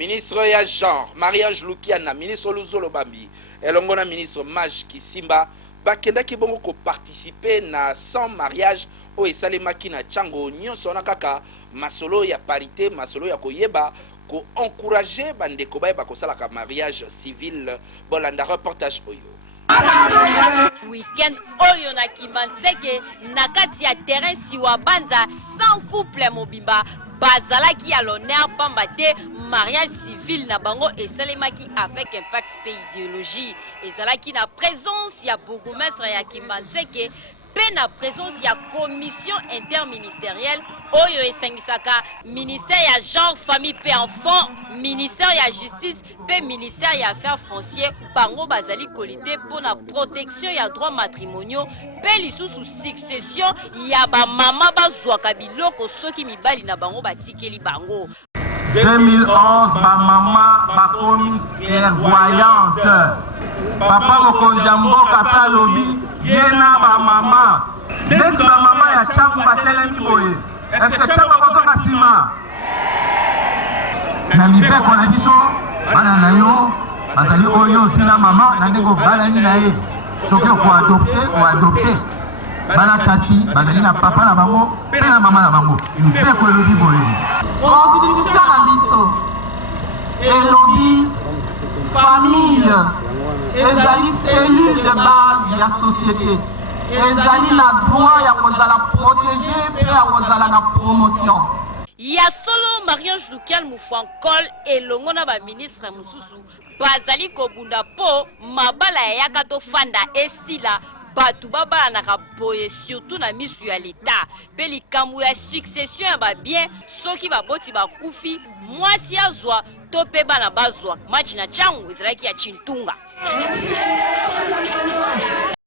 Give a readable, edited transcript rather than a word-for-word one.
Ministre ya genre, Marie-Ange Lukiana, ministre Luzolo Bambi, elongona ministre Maj Kisimba, bakendaki bongo ko participer na 100 mariage o esalemaki na Tchango nyonso na kaka masolo ya parité, masolo ya koyeba ko encourager bandeko ba kosalaka mariage civil. Bolanda reportage oyo. Weekend oyo na Kimanzeke na kati ya terrain siwa banza 100 couple mobimba bazalaki à l'honneur pambate mariage civil na bango esalemaki avec impact pays idéologie ezalaki na présence ya bourgmestre ya Kimanzeke pe na présence ya commission interministérielle oyo esangisaka ministère ya genre famille pe enfant ministère ya justice pe ministère ya affaires foncières bango bazali kolide pour la protection ya droits matrimoniaux pe lisusu succession ya ba mama bazwaka biloko soki mibali na bango batikeli bango. 2011 ba mama bakomi clairvoyante. Papa mokonzi mboka talobi yena ba mama. Dès que la maman ya Tchango batelemi boye. Est-ce que Tchango kozo basima? Na mibeko na biso bana na yo bazali oyo sina mama na ndeko balani na ye. Soki ko adopter bana kasi bazali na papa na bango pe na mama na bango. Mibeko elobi boye. Constitution na biso elobi famille ezali cellule de base ya société ezali na droit ya kozala protéger pe ya kozala na promotion. Ya solo Marie-Ange Lukiana Mufankol elongo na ba ministre mususu bazali kobunda po mabala ya kato fanda esila batu baba na boye surtout na misu ya l'État pe likambu ya succession ya ba bien soki baboti bakufi mwasi azwa to pe bana bazwa match na Tchango ezalaki ya Chintunga.